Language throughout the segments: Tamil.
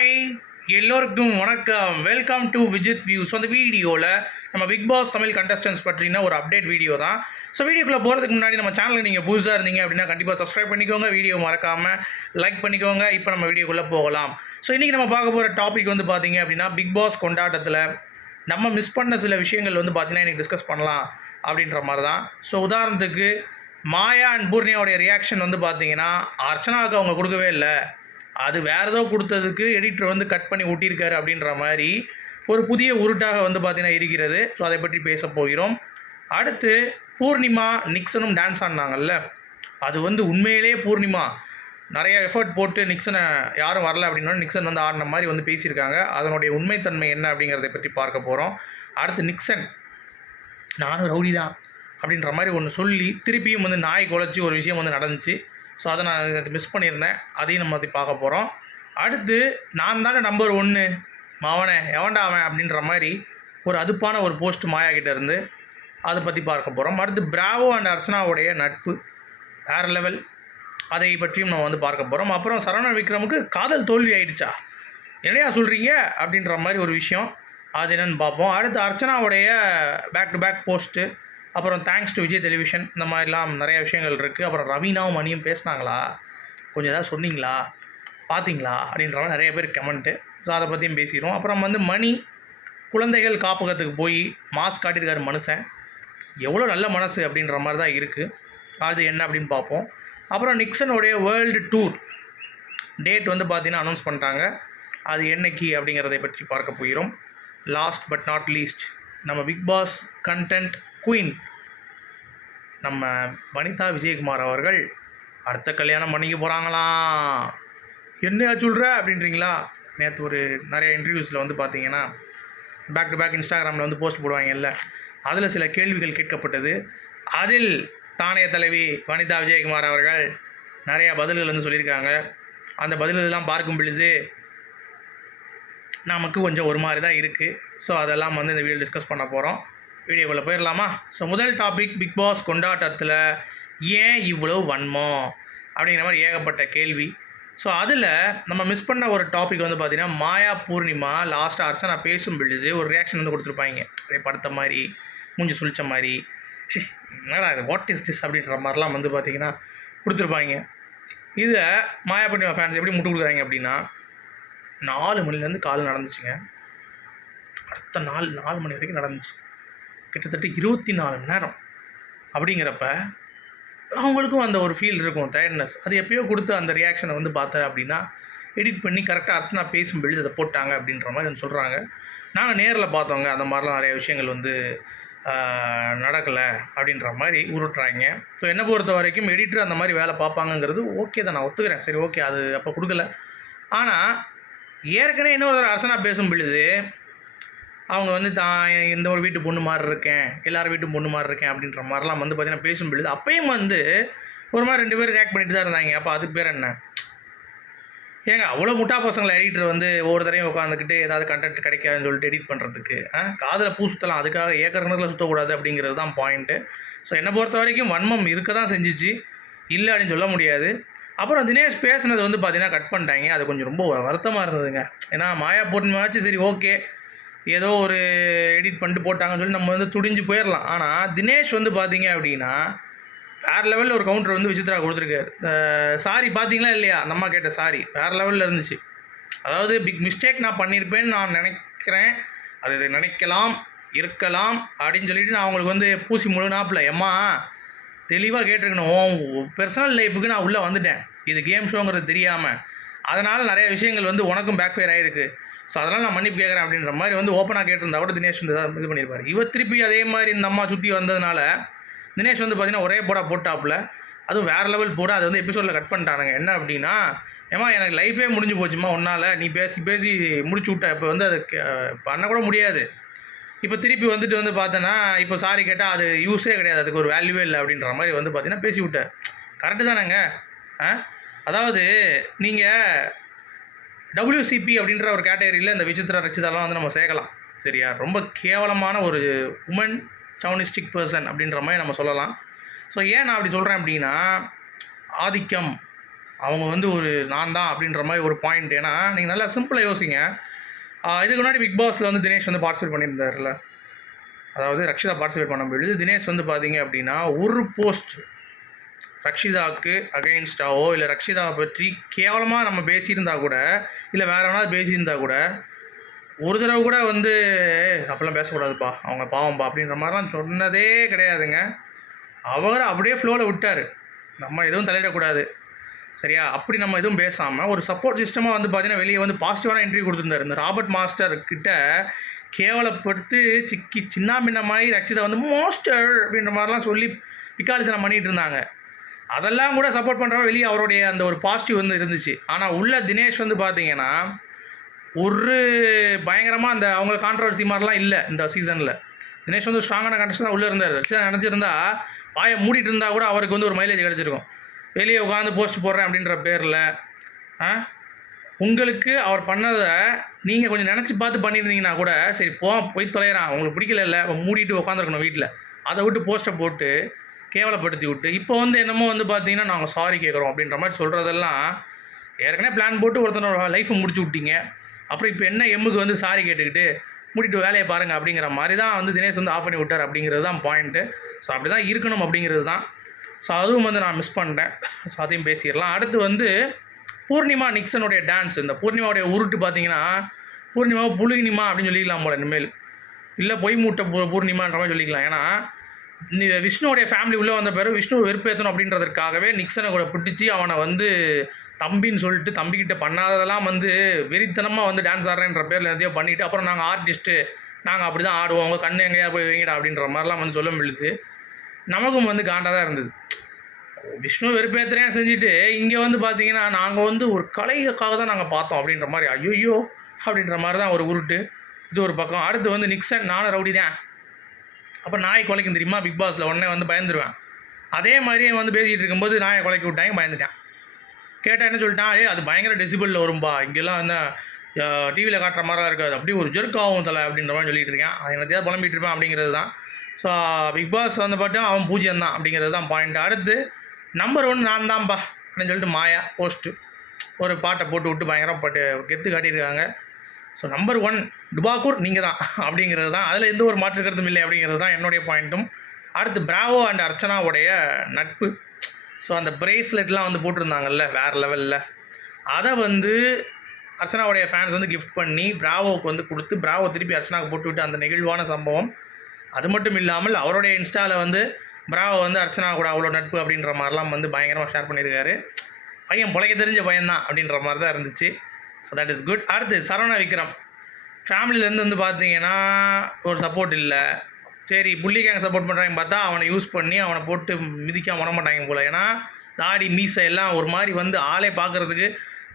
ஹாய் எல்லோருக்கும் வணக்கம். வெல்கம் டு விஜித் வியூஸ் அந்த வீடியோவில் நம்ம பிக் பாஸ் தமிழ் கண்டஸ்டன்ஸ் பற்றின ஒரு அப்டேட் வீடியோ தான். ஸோ வீடியோக்குள்ளே போகிறதுக்கு முன்னாடி நம்ம சேனலுக்கு நீங்கள் புதுசாக இருந்தீங்க அப்படின்னா கண்டிப்பாக சப்ஸ்கிரைப் பண்ணிக்கோங்க. வீடியோ மறக்காமல் லைக் பண்ணிக்கோங்க. இப்போ நம்ம வீடியோக்குள்ளே போகலாம். ஸோ இன்றைக்கி நம்ம பார்க்க போகிற டாபிக் வந்து பார்த்தீங்க அப்படின்னா பிக் பாஸ் கொண்டாட்டத்தில் நம்ம மிஸ் பண்ண சில விஷயங்கள் வந்து பார்த்திங்கன்னா இன்றைக்கி டிஸ்கஸ் பண்ணலாம் அப்படின்ற மாதிரி தான் ஸோ உதாரணத்துக்கு மாயா அண்ட் பூர்ணியாவுடைய ரியாக்ஷன் வந்து பார்த்தீங்கன்னா அர்ச்சனாவுக்கு அவங்க கொடுக்கவே இல்லை. அது வேறு ஏதோ கொடுத்ததுக்கு எடிட்டர் வந்து கட் பண்ணி ஒட்டியிருக்காரு அப்படின்ற மாதிரி ஒரு புதிய உருட்டாக வந்து பார்த்திங்கன்னா இருக்கிறது. ஸோ அதை பற்றி பேச போகிறோம். அடுத்து பூர்ணிமா நிக்சனும் டான்ஸ் ஆடினாங்கல்ல? அது வந்து உண்மையிலே பூர்ணிமா. நிறைய எஃபர்ட் போட்டு நிக்சனை யாரும் வரல அப்படின்னா நிக்சன் வந்து ஆடின மாதிரி வந்து பேசியிருக்காங்க. அதனுடைய உண்மைத்தன்மை என்ன அப்படிங்கிறத பற்றி பார்க்க போகிறோம் அடுத்து நிக்சன். நானும் ரவுடி தான் அப்படின்ற மாதிரி ஒன்று சொல்லி திருப்பியும் வந்து நாய் குலைச்சி ஒரு விஷயம் வந்து நடந்துச்சு. ஸோ அதை நான் மிஸ் பண்ணியிருந்தேன். அதையும் நம்ம பற்றி பார்க்க போகிறோம் அடுத்து நான் தானே நம்பர் ஒன்று மாவனே எவன்டா அவன்? அப்படின்ற மாதிரி ஒரு அதுப்பான ஒரு போஸ்ட் மாயா கிட்ட இருந்து அதை பற்றி பார்க்க போகிறோம் அடுத்து பிராவோ அண்ட் அர்ச்சனாவுடைய நட்பு. வேறு லெவல் அதை பற்றியும் நம்ம வந்து பார்க்க போகிறோம் அப்புறம் சரவண விக்ரமுக்கு காதல் தோல்வி ஆயிடுச்சா? என்னையா சொல்கிறீங்க அப்படின்ற மாதிரி ஒரு விஷயம். அது என்னென்னு பார்ப்போம். அடுத்து அர்ச்சனாவுடைய பேக் டு பேக் போஸ்ட்டு அப்புறம் தேங்க்ஸ் டு விஜய் டெலிவிஷன் இந்த மாதிரிலாம் நிறைய விஷயங்கள் இருக்குது அப்புறம் ரவீனாவும் மணியும் பேசினாங்களா? கொஞ்சம் ஏதாவது சொன்னீங்களா? பார்த்தீங்களா அப்படின்ற மாதிரி நிறைய பேர் கமெண்ட்டு ஸோ அதை பற்றியும் பேசிடுவோம். அப்புறம் வந்து மணி குழந்தைகள் காப்பகத்துக்கு போய் மாஸ்க் காட்டியிருக்காரு மனுஷன். எவ்வளோ நல்ல மனசு அப்படின்ற மாதிரி தான் இருக்குது அது என்ன அப்படின்னு பார்ப்போம். அப்புறம் நிக்சனுடைய வேர்ல்டு டூர் டேட் வந்து பார்த்தீங்கன்னா அனௌன்ஸ் பண்ணிட்டாங்க. அது என்னைக்கு அப்படிங்கிறதை பற்றி பார்க்க போகிறோம். லாஸ்ட் பட் நாட் லீஸ்ட் நம்ம பிக் பாஸ் கண்டென்ட் குயின் நம்ம வனிதா விஜயகுமார் அவர்கள் அடுத்த கல்யாணம் பண்ணிக்க போகிறாங்களாம் என்னையா சொல்கிற அப்படின்றீங்களா? நேற்று ஒரு நிறைய இன்டர்வியூஸில் வந்து பார்த்தீங்கன்னா பேக் டு பேக் இன்ஸ்டாகிராமில் வந்து போஸ்ட் போடுவாங்கல்ல அதில் சில கேள்விகள் கேட்கப்பட்டது. அதில் தானே தலைவி வனிதா விஜயகுமார் அவர்கள் நிறையா பதில்கள் வந்து சொல்லியிருக்காங்க. அந்த பதில்கள்லாம் பார்க்கும் பொழுது நமக்கு கொஞ்சம் ஒரு மாதிரி தான் இருக்குது ஸோ அதெல்லாம் வந்து இந்த வீடியோ டிஸ்கஸ் பண்ண போகிறோம் வீடியோக்குள்ளே போயிடலாமா ஸோ முதல் டாபிக் பிக் பாஸ் கொண்டாட்டத்தில் ஏன் இவ்வளோ வன்மம்? அப்படிங்கிற மாதிரி ஏகப்பட்ட கேள்வி. ஸோ அதில் நம்ம மிஸ் பண்ண ஒரு டாபிக் வந்து பார்த்திங்கன்னா மாயா பூர்ணிமா லாஸ்ட்டாக நான் பேசும் பொழுது ஒரு ரியாக்ஷன் வந்து கொடுத்துருப்பாங்க. அப்படியே படுத்த மாதிரி மூஞ்சி சுழிச்ச மாதிரி. என்னடா இது? வாட் இஸ் திஸ் அப்படின்ற மாதிரிலாம் வந்து பார்த்திங்கன்னா கொடுத்துருப்பாங்க. இதை மாயா பூர்ணிமா ஃபேன்ஸ் எப்படி முட்டு கொடுக்குறாங்க அப்படின்னா நாலு மணிலேருந்து கால் நடந்துச்சுங்க. அடுத்த நாள் நாலு மணி வரைக்கும் நடந்துச்சு. கிட்டத்தட்ட இருபத்தி நாலு மணி நேரம். அப்படிங்கிறப்ப அவங்களுக்கும் அந்த ஒரு ஃபீல் இருக்கும் டயர்ட்னஸ் அது எப்பயோ கொடுத்து அந்த ரியாக்ஷனை வந்து பார்த்தேன் அப்படின்னா எடிட் பண்ணி கரெக்டாக அர்ச்சனா பேசும்பொழுது அதை போட்டாங்க அப்படின்ற மாதிரி வந்து சொல்கிறாங்க நாங்கள் நேரில் பார்த்தோங்க அந்த மாதிரிலாம் நிறைய விஷயங்கள் வந்து நடக்கலை அப்படின்ற மாதிரி உருட்டுறாங்க. ஸோ என்னை பொறுத்த வரைக்கும் எடிட்டர் அந்த மாதிரி வேலை பார்ப்பாங்கங்கிறது ஓகே தான் நான் ஒத்துக்கிறேன். சரி ஓகே அது அப்போ கொடுக்கல. ஆனால் ஏற்கனவே இன்னொரு அரசனாக பேசும் பொழுது அவங்க வந்து தான் இந்த ஒரு வீட்டு பொண்ணு மாதிரி இருக்கேன். எல்லார் வீட்டு பொண்ணு மாதிரி இருக்கேன் அப்படின்ற மாதிரிலாம் வந்து பார்த்தீங்கன்னா பேசும் பொழுது அப்பயும் வந்து ஒரு மாதிரி ரெண்டு பேரும் ரியாக்ட் பண்ணிட்டு தான் இருந்தாங்க. அப்போ அதுக்கு பேர் என்ன? ஏங்க அவ்வளோ முட்டா பசங்களை எடிட்டர் வந்து ஒவ்வொரு தடையும் உட்காந்துக்கிட்டு ஏதாவது கண்டென்ட் கிடைக்காதுன்னு சொல்லிட்டு எடிட் பண்ணுறதுக்கு ஆ? காதில் பூ சுற்றலாம் அதுக்காக ஏக்கர் கணக்கில் சுற்றக்கூடாது அப்படிங்கிறது தான் பாயிண்ட்டு ஸோ என்னை பொறுத்த வரைக்கும் வன்மம் இருக்க தான் செஞ்சிச்சு. இல்லை அப்படின்னு சொல்ல முடியாது. அப்புறம் தினேஷ் பேசுனது வந்து பார்த்தீங்கன்னா கட் பண்ணிட்டாங்க. அது கொஞ்சம் ரொம்ப வருத்தமாக இருந்ததுங்க. ஏன்னா மாயா பூர்ணிமாச்சு சரி ஓகே ஏதோ ஒரு எடிட் பண்ணிட்டு போட்டாங்கன்னு சொல்லி நம்ம வந்து துடிஞ்சு போயிடலாம் ஆனால் தினேஷ் வந்து பார்த்தீங்க அப்படின்னா வேறு லெவலில் ஒரு கவுண்டர் வந்து விசித்ரா கொடுத்துருக்காரு. சாரி பார்த்தீங்களா இல்லையா? நம்ம கேட்ட சாரி வேறு லெவலில் இருந்துச்சு. அதாவது பிக் மிஸ்டேக் நான் பண்ணியிருப்பேன்னு நான் நினைக்கிறேன். அது இதை நினைக்கலாம் இருக்கலாம் அப்படின்னு சொல்லிட்டு நான் அவங்களுக்கு வந்து பூசி முழுனாப்பில் எம்மா தெளிவாக கேட்டிருக்கணும். பர்சனல் லைஃபுக்கு நான் உள்ளே வந்துட்டேன். இது கேம் ஷோங்கிறது தெரியாமல் அதனால் நிறைய விஷயங்கள் வந்து உனக்கும் பேக் ஃபயர் ஆகிருக்கு ஸோ அதனால் நான் மன்னிப்பு கேட்குறேன் அப்படின்ற மாதிரி வந்து ஓப்பனாக கேட்டிருந்தா கூட தினேஷ் வந்து இது பண்ணியிருப்பார். இவர் திருப்பி அதே மாதிரி இந்த அம்மா சுற்றி வந்ததுனால தினேஷ் வந்து பார்த்தீங்கன்னா ஒரே போடா போட்டாப்புல. அதுவும் வேறு லெவல் போட அது வந்து எபிசோடில் கட் பண்ணிட்டானுங்க. என்ன அப்படின்னா ஏமா எனக்கு லைஃபே முடிஞ்சு போச்சுமா உன்னால். நீ பேசி பேசி முடிச்சு விட்ட. இப்போ வந்து அது க- பண்ண கூட முடியாது. இப்போ திருப்பி வந்துட்டு வந்து பார்த்தோன்னா இப்போ சாரி கேட்டால் அது யூஸே கிடையாது. அதுக்கு ஒரு வேல்யூவே இல்லை. அப்படின்ற மாதிரி வந்து பார்த்தீங்கன்னா பேசி விட்டார் கரெக்டு தானேங்க? ஆ? அதாவது நீங்கள் டபிள்யூசிபி அப்படின்ற ஒரு கேட்டகரியில் இந்த விசித்ரா ரச்சிதாலாம் வந்து நம்ம சேர்க்கலாம். சரியா? ரொம்ப கேவலமான ஒரு உமன் சவுனிஸ்டிக் பர்சன் அப்படின்ற மாதிரி நம்ம சொல்லலாம். ஸோ ஏன் நான் அப்படி சொல்கிறேன் அப்படின்னா ஆதிக்கம். அவங்க வந்து ஒரு நான் தான் அப்படின்ற மாதிரி ஒரு பாயிண்ட் ஏன்னா நீங்கள் நல்லா சிம்பிளாக யோசிங்க. இதுக்கு முன்னாடி பிக் பாஸில் வந்து தினேஷ் வந்து பார்ட்டிசிபேட் பண்ணியிருந்தார்ல அதாவது ரக்ஷிதா பார்ட்டிசிபேட் பண்ணும்பொழுது தினேஷ் வந்து பார்த்தீங்க அப்படின்னா ஒரு போஸ்ட் ரக்ஷிதாவுக்கு அகைன்ஸ்டாவோ இல்லை ரக்ஷிதாவை பற்றி கேவலமாக நம்ம பேசியிருந்தா கூட இல்லை வேறு எவனாவது பேசியிருந்தா கூட ஒரு தடவை கூட வந்து அப்பெல்லாம் பேசக்கூடாதுப்பா அவங்க பாவம்பா அப்படின்ற மாதிரிலாம் சொன்னதே கிடையாதுங்க. அவர் அப்படியே ஃப்ளோவில் விட்டார். நம்ம எதுவும் தலையிடக்கூடாது. சரியா? அப்படி நம்ம எதுவும் பேசாமல் ஒரு சப்போர்ட் சிஸ்டமாக வந்து பார்த்தீங்கன்னா வெளியே வந்து பாசிட்டிவான இன்டர்வியூ கொடுத்துருந்தாரு. இந்த ராபர்ட் மாஸ்டர் கிட்ட கேவலப்படுத்தி சிக்கி சின்ன பின்னமாயி ரக்ஷிதா வந்து மோஸ்டர் அப்படின்ற மாதிரிலாம் சொல்லி பிக்காளித்தனம் பண்ணிகிட்டு இருந்தாங்க. அதெல்லாம் கூட சப்போர்ட் பண்ணுறவ வெளியே அவருடைய அந்த ஒரு பாசிட்டிவ் வந்து இருந்துச்சு. ஆனால் உள்ள தினேஷ் வந்து பார்த்தீங்கன்னா ஒரு பயங்கரமாக அந்த அவங்க கான்ட்ரவர்சி மாதிரிலாம் இல்லை இந்த சீசனில் தினேஷ் வந்து ஸ்ட்ராங்கான கண்டிஷன் தான் உள்ளே இருந்தார். ரக்ஷிதா நினச்சிருந்தா வாயை மூடிட்டு இருந்தால் கூட அவருக்கு வந்து ஒரு மைலேஜ் கிடச்சிருக்கும். வெளியே உட்காந்து போஸ்ட் போடுறேன் அப்படின்ற பேரில் ஆ? உங்களுக்கு அவர் பண்ணதை நீங்கள் கொஞ்சம் நினச்சி பார்த்து பண்ணியிருந்தீங்கன்னா கூட சரி போ போய் தொலைகிறான் உங்களுக்கு பிடிக்கல இல்லை மூடிட்டு உட்காந்துருக்கணும் வீட்டில் அதை விட்டு போஸ்ட்டை போட்டு கேவலப்படுத்தி விட்டு இப்போ வந்து என்னமோ வந்து பார்த்தீங்கன்னா நாங்கள் சாரி கேட்குறோம் அப்படின்ற மாதிரி சொல்கிறதெல்லாம் ஏற்கனவே பிளான் போட்டு ஒருத்தனோட லைஃப்பை முடிச்சு விட்டீங்க. அப்புறம் இப்போ என்ன எம்முக்கு வந்து சாரி கேட்டுக்கிட்டு மூடிட்டு வேலையை பாருங்கள் அப்படிங்கிற மாதிரி தான் வந்து தினேஷ் வந்து ஆஃப் பண்ணி விட்டார் அப்படிங்கிறது தான் பாயிண்ட்டு ஸோ அப்படி தான் இருக்கணும் அப்படிங்கிறது தான். ஸோ அதுவும் வந்து நான் மிஸ் பண்ணிட்டேன். ஸோ அதையும் பேசிடலாம். அடுத்து வந்து பூர்ணிமா நிக்சனுடைய டான்ஸ் இந்த பூர்ணிமாவுடைய உருட்டு பார்த்தீங்கன்னா பூர்ணிமாவை புழுகினிமா அப்படின்னு சொல்லிக்கலாம் போல இனிமேல். இல்லை பொய் மூட்டை பூ பூர்ணிமான்ற மாதிரி சொல்லிக்கலாம். ஏன்னா விஷ்ணுவோடைய ஃபேமிலி உள்ளே வந்த பிறகு விஷ்ணு வெறுப்பேற்றணும் அப்படின்றதுக்காகவே நிக்சனை கூட பிடிச்சி அவனை வந்து தம்பின்னு சொல்லிட்டு தம்பிக்கிட்ட பண்ணாததெல்லாம் வந்து வெறித்தனமாக வந்து டான்ஸ் ஆடுறேன்ற பேரில் எதையோ பண்ணிவிட்டு அப்புறம் நாங்கள் ஆர்டிஸ்ட்டு நாங்கள் அப்படி தான் ஆடுவோம். உங்கள் கண்ணு எங்கேயா போய் வைங்கடா அப்படின்ற மாதிரிலாம் வந்து சொல்ல முடியுது நமக்கும் வந்து காண்டாக தான் இருந்தது. விஷ்ணு வெறுப்பேற்றுறேன் செஞ்சுட்டு இங்கே வந்து பார்த்தீங்கன்னா நாங்கள் வந்து ஒரு கலைக்காக தான் நாங்கள் பார்த்தோம் அப்படின்ற மாதிரி ஐயோ அப்படின்ற மாதிரி தான் ஒரு உருட்டு. இது ஒரு பக்கம். அடுத்து வந்து நிக்சன் நானும் ரவுடி தான் அப்போ நாய் குலைக்கும் தெரியுமா? பிக் பாஸில் உடனே வந்து பயந்துருவேன். அதே மாதிரியே வந்து பேசிகிட்டு இருக்கும்போது நாயை குலைக்கி விட்டாங்க பயந்துட்டேன். கேட்டால் என்ன சொல்லிட்டான் ஏ அது பயங்கர டெசிபிளில் வரும்பா. இங்கெல்லாம் என்ன டிவியில் காட்டுற மாதிரிலாம் இருக்காது. அப்படியே ஒரு ஜெர்க் ஆகும் தலை அப்படின்ற மாதிரி சொல்லிட்டு இருக்கேன். அது என்னத்தையாவது புலம்பிட்டு இருப்பேன் அப்படிங்கிறது தான். ஸோ பிக் பாஸ் வந்து பார்த்தா அவன் பூஜ்யம் தான் அப்படிங்கிறது தான் பாயிண்ட் அடுத்து நம்பர் ஒன் நான் தான்ப்பா அப்படின்னு சொல்லிட்டு மாயா போஸ்ட்டு ஒரு பாட்டை போட்டு விட்டு பயங்கரம் பாட்டு கெத்து காட்டியிருக்காங்க. ஸோ நம்பர் ஒன் டுபாக்கூர் நீங்கள் தான். அப்படிங்கிறது தான். அதில் எந்த ஒரு மாற்று கருத்தும் இல்லை அப்படிங்கிறது தான் என்னுடைய பாயிண்ட்டும் அடுத்து பிராவோ அண்ட் அர்ச்சனாவுடைய நட்பு. ஸோ அந்த பிரேஸ்லெட்லாம் வந்து போட்டிருந்தாங்கல்ல வேறு லெவலில் அதை வந்து அர்ச்சனாவுடைய ஃபேன்ஸ் வந்து கிஃப்ட் பண்ணி பிராவோவுக்கு வந்து கொடுத்து பிராவோ திருப்பி அர்ச்சனாவுக்கு போட்டுவிட்டு அந்த நெகிழ்வான சம்பவம். அது மட்டும் இல்லாமல் அவருடைய இன்ஸ்டாவில் வந்து பிராவோ வந்து அர்ச்சனா கூட அவ்வளோ நட்பு அப்படின்ற மாதிரிலாம் வந்து பயங்கரமாக ஷேர் பண்ணியிருக்காரு. பையன் பிழைக்க தெரிஞ்ச பையன்தான் அப்படின்ற மாதிரி தான் இருந்துச்சு. ஸோ தட் இஸ் குட் அடுத்து சரவணா விக்ரம். ஃபேமிலியிலேருந்து வந்து பார்த்தீங்கன்னா ஒரு சப்போர்ட் இல்லை. சரி புள்ளி கேங் சப்போர்ட் பண்ணுறாங்க பார்த்தா அவனை யூஸ் பண்ணி அவனை போட்டு மிதிக்காம விட மாட்டாங்க போல். ஏன்னா தாடி மீசை எல்லாம் ஒரு மாதிரி வந்து ஆளே பார்க்குறதுக்கு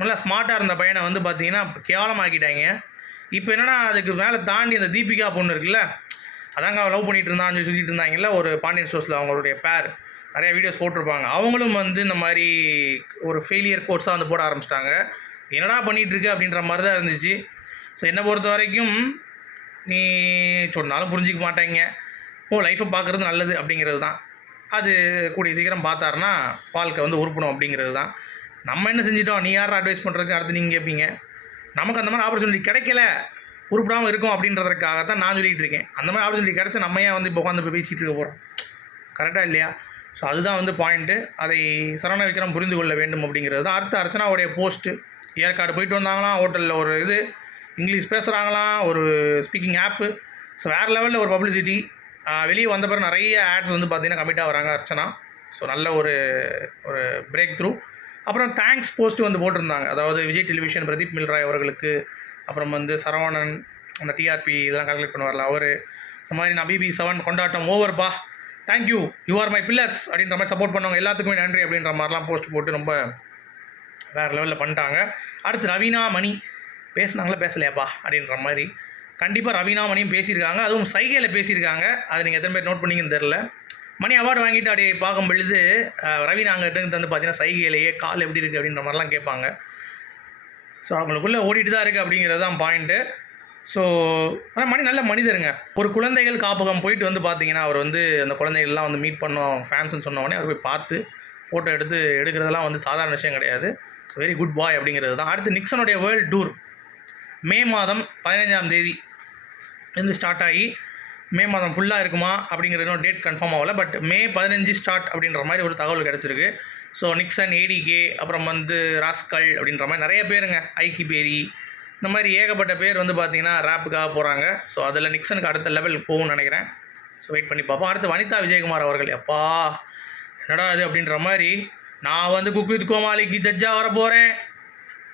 நல்லா ஸ்மார்ட்டாக இருந்த பையனை வந்து பார்த்தீங்கன்னா கேவலமாக்கிட்டாங்க. இப்போ என்னன்னா அதுக்கு மேலே தாண்டி அந்த தீபிகா பொண்ணு இருக்குல்ல அதாங்க அவன் லவ் பண்ணிட்டு இருந்தான்னு சொல்லி சொல்லிட்டு இருந்தாங்கல்ல ஒரு பாண்டியன் ஸ்டோர்ஸில் அவங்களுடைய பேர் நிறைய வீடியோஸ் போட்டிருப்பாங்க. அவங்களும் வந்து இந்த மாதிரி ஒரு ஃபெயிலியர் கோர்ஸாக வந்து போட ஆரம்பிச்சிட்டாங்க. என்னடா பண்ணிகிட்டு இருக்கு அப்படின்ற மாதிரி தான் இருந்துச்சு. ஸோ என்னை பொறுத்த வரைக்கும் நீ சொன்னாலும் புரிஞ்சிக்க மாட்டாங்க. ஓ லைஃப்பை பார்க்குறது நல்லது அப்படிங்கிறது தான். அது கூடிய சீக்கிரம் பார்த்தாருன்னா வாழ்க்கை வந்து உருப்பணும் அப்படிங்கிறது தான். நம்ம என்ன செஞ்சிட்டோம்? நீ யார் அட்வைஸ் பண்ணுறதுக்கு அடுத்து நீங்கள் கேட்பீங்க நமக்கு அந்த மாதிரி ஆப்பர்ச்சுனிட்டி கிடைக்கல. உருப்படாமல் இருக்கும் அப்படின்றதுக்காக தான் நான் சொல்லிகிட்டு இருக்கேன். அந்த மாதிரி ஆப்பர்ச்சுனிட்டி கிடைச்சா நம்ம ஏன் வந்து இப்போ உட்காந்து போய் பேசிகிட்டு இருக்க போகிறோம் கரெக்டாக இல்லையா? ஸோ அதுதான் வந்து பாயிண்ட்டு அதை சரவண விக்ரம் புரிந்து கொள்ள வேண்டும் அப்படிங்கிறது தான். அடுத்த அர்ச்சனாவுடைய போஸ்ட்டு ஏற்காடு போயிட்டு வந்தாங்களாம் ஹோட்டலில் ஒரு இது இங்கிலீஷ் பேசுகிறாங்களாம் ஒரு ஸ்பீக்கிங் ஆப்பு ஸோ வேறு லெவலில் ஒரு பப்ளிசிட்டி வெளியே வந்த பிறகு நிறைய ஆட்ஸ் வந்து பார்த்திங்கன்னா கம்மிட்டாக வராங்க அர்ச்சனா. ஸோ நல்ல ஒரு ஒரு பிரேக் த்ரூ அப்புறம் தேங்க்ஸ் போஸ்ட் வந்து போட்டிருந்தாங்க. அதாவது விஜய் டெலிவிஷன் பிரதீப் மில்ராய் அவர்களுக்கு அப்புறம் வந்து சரவணன் அந்த டிஆர்பி இதெல்லாம் கால்குலேட் பண்ணுவார்ல அவர். இந்த மாதிரி நான் பிபி செவன் கொண்டாட்டம் ஓவர்பா thank you you are my pillars அப்படின்ற மாதிரி சப்போர்ட் பண்ணவங்க எல்லாத்துக்குமே நன்றி அப்படின்ற மாதிரிலாம் போஸ்ட் போட்டு ரொம்ப வேறு லெவலில் பண்ணிட்டாங்க. அடுத்து ரவீனா மணி. பேசுனாங்களா? பேசலையாப்பா? அப்படின்ற மாதிரி. கண்டிப்பாக ரவீனா மணியும் பேசியிருக்காங்க. அதுவும் சைகையில் பேசியிருக்காங்க. அதை நீங்கள் எத்தனை பேர் நோட் பண்ணிங்கன்னு தெரில மணி அவார்டு வாங்கிட்டு அப்படியே பார்க்கும் பொழுது ரவி ரவீனா அங்கிட்ட வந்து பார்த்தீங்கன்னா சைகையிலேயே கால் எப்படி இருக்குது அப்படின்ற மாதிரிலாம் கேட்பாங்க. ஸோ அவங்களுக்குள்ளே ஓடிட்டு தான் இருக்குது அப்படிங்கிறது தான் பாயிண்ட்டு ஸோ ஆனால் மணி நல்ல மனிதருங்க. ஒரு குழந்தைகள் காப்பகம் போயிட்டு வந்து பார்த்தீங்கன்னா அவர் வந்து அந்த குழந்தைகள்லாம் வந்து மீட் பண்ணோம். ஃபேன்ஸ்னு சொன்ன உடனே அவர் போய் பார்த்து ஃபோட்டோ எடுத்து எடுக்கிறதெல்லாம் வந்து சாதாரண விஷயம் கிடையாது. வெரி குட் பாய் அப்படிங்கிறது தான். அடுத்து நிக்சனுடைய வேர்ல்டு டூர் மே மாதம் பதினஞ்சாம் தேதி இருந்து ஸ்டார்ட் ஆகி மே மாதம் ஃபுல்லாக இருக்குமா அப்படிங்கிறது இன்னும் டேட் கன்ஃபார்ம் ஆகலை. பட் மே பதினஞ்சு ஸ்டார்ட் அப்படின்ற மாதிரி ஒரு தகவல் கிடச்சிருக்கு. ஸோ நிக்சன் ஏடிகே அப்புறம் வந்து ராஸ்கல் அப்படின்ற மாதிரி நிறைய பேருங்க. ஐக்கி பேரி இந்த மாதிரி ஏகப்பட்ட பேர் வந்து பார்த்தீங்கன்னா ரேப்புக்காக போகிறாங்க ஸோ அதில் நிக்சனுக்கு அடுத்த லெவல் போகும்னு நினைக்கிறேன். ஸோ வெயிட் பண்ணி பார்ப்போம். அடுத்து வனிதா விஜயகுமார் அவர்கள். எப்பா என்னடா இது அப்படின்ற மாதிரி நான் வந்து குக் வித் கோமாளிக்கு ஜட்ஜாக வர போகிறேன்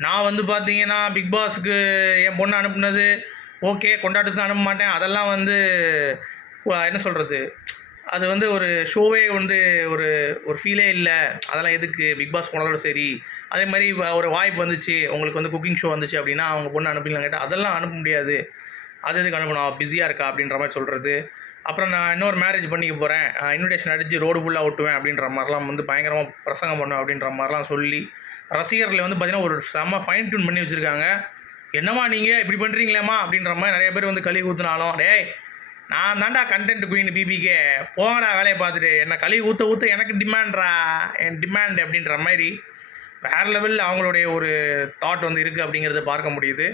நான் வந்து பார்த்தீங்கன்னா பிக் பாஸுக்கு என் பொண்ணை அனுப்புனது. ஓகே கொண்டாட்டத்துக்கு அனுப்ப மாட்டேன். அதெல்லாம் வந்து என்ன சொல்கிறது அது வந்து ஒரு ஷோவே வந்து ஒரு ஒரு ஃபீலே இல்லை. அதெல்லாம் எதுக்கு? பிக் பாஸ் போனதோட சரி. அதே மாதிரி ஒரு வாய்ப்பு வந்துச்சு. உங்களுக்கு வந்து குக்கிங் ஷோ வந்துச்சு அப்படின்னா அவங்க பொண்ணு அனுப்பிக்கலாம் கேட்டால் அதெல்லாம் அனுப்ப முடியாது. அது எதுக்கு அனுப்பணும்? பிஸியாக இருக்கா அப்படின்ற மாதிரி சொல்கிறது அப்புறம் நான் இன்னொரு மேரேஜ் பண்ணிக்க போகிறேன் இன்விடேஷன் அடித்து ரோடு ஃபுல்லாக ஓட்டுவேன் அப்படின்ற மாதிரிலாம் வந்து பயங்கரமாக பிரசங்கம் பண்ணுவேன் அப்படின்ற மாதிரிலாம் சொல்லி ரசிகர்களை வந்து பார்த்தீங்கன்னா ஒரு செம்ம ஃபைன் டியூன் பண்ணி வச்சுருக்காங்க. என்னம்மா நீங்கள் இப்படி பண்ணுறீங்களேம்மா அப்படின்ற மாதிரி நிறைய பேர் வந்து கழுவி ஊற்றுனாலும் டேய் நான் தாண்டா கண்டென்ட் குயின் பிபிக்கே போங்கடா வேலையை பார்த்துட்டு. என்னை கழுவி ஊற்ற ஊற்ற எனக்கு டிமாண்ட்ரா என் டிமாண்ட் அப்படின்ற மாதிரி வேறு லெவலில் அவங்களுடைய ஒரு தாட் வந்து இருக்குது அப்படிங்கிறத பார்க்க முடியுது.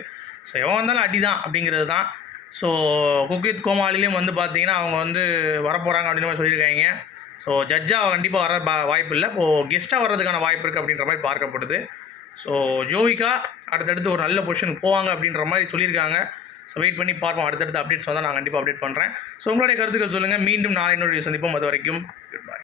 ஸோ எவன் வந்தாலும் அடி தான் அப்படிங்கிறது தான். ஸோ குக்வித் கோமாளிலையும் வந்து பார்த்தீங்கன்னா அவங்க வந்து வரப்போகிறாங்க அப்படின்னு மாதிரி சொல்லியிருக்காங்க. ஸோ ஜட்ஜாக கண்டிப்பாக வர வாய்ப்பு இல்லை இப்போது கெஸ்ட்டாக வர்றதுக்கான வாய்ப்பு இருக்குது அப்படின்ற மாதிரி பார்க்கப்படுது. ஸோ ஜோவிகா அடுத்தடுத்து ஒரு நல்ல பொசிஷனுக்கு போவாங்க அப்படின்ற மாதிரி சொல்லியிருக்காங்க. ஸோ வெயிட் பண்ணி பார்ப்போம். அடுத்தடுத்து அப்டேட்ஸ் வந்தால் நான் கண்டிப்பாக அப்டேட் பண்ணுறேன் ஸோ உங்களுடைய கருத்துக்கள் சொல்லுங்கள் மீண்டும் நாளை இன்னொரு சந்திப்போம். அது வரைக்கும் குட் பை